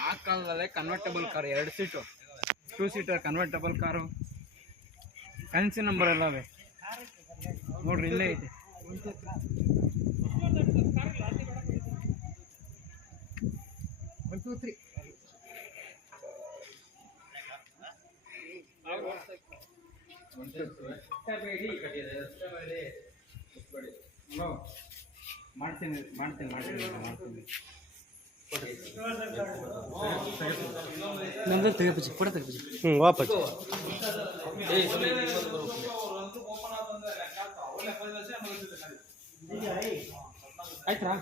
ಆ ಕಾಲದಲ್ಲೇ convertible car 2 seat 2 seater convertible car fancy number ಎಲ್ಲವೇ ನೋಡ್ರಿ ಇಲ್ಲೇ ಐತೆ. ಮಾಡ್ತೀನಿ ನಮ್ದು ತೆಗೆಪಚ್ಚಿ ಫೋಟೋ ತೆಗೆಪಚ್ಚಿ ವಾಪಸ್ ಆಯ್ತಾ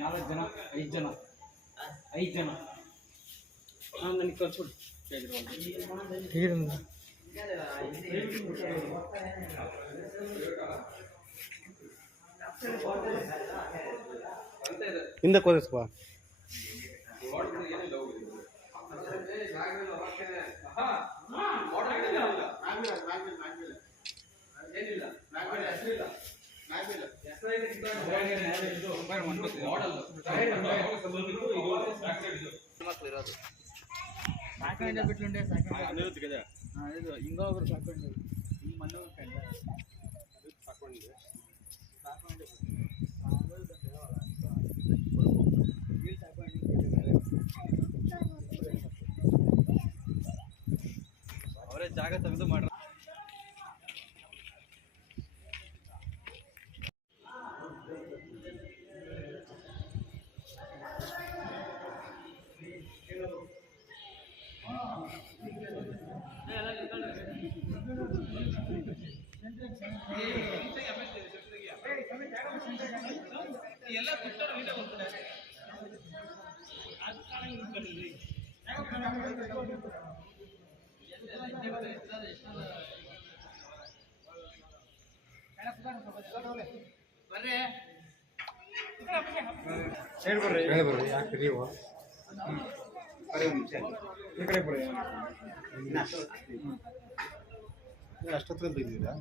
ನಾಲ್ಕು ಜನ 5 ಜನ ನನಗೆ ಕಳ್ಸ್ಬಿಡಿ. ಹಿಂದೆ ಕೋರಿಸ್ಬಾ ಸಾಕೊಂಡೆ ಬಿಟ್ಲುಂಡೆ ಇದು ಹಿಂಗೋಗ್ರು ಸಾಕೊಂಡೆ ಹಿಂಗೆ ಮನೆ ಸಾಕೊಂಡಿದ್ದೆ ಅವರೇ ಜಾಗ ತೆಗೆದು ಮಾಡ್ರ. ಎಲ್ಲ ಹೇಳ್ಬರ್ರಿ ಯಾಕೆ ನೀವು ಈ ಕಡೆ ಅಷ್ಟೊತ್ತಿಗೆ ತೆಗೆದಿದ್ದೀರಾ?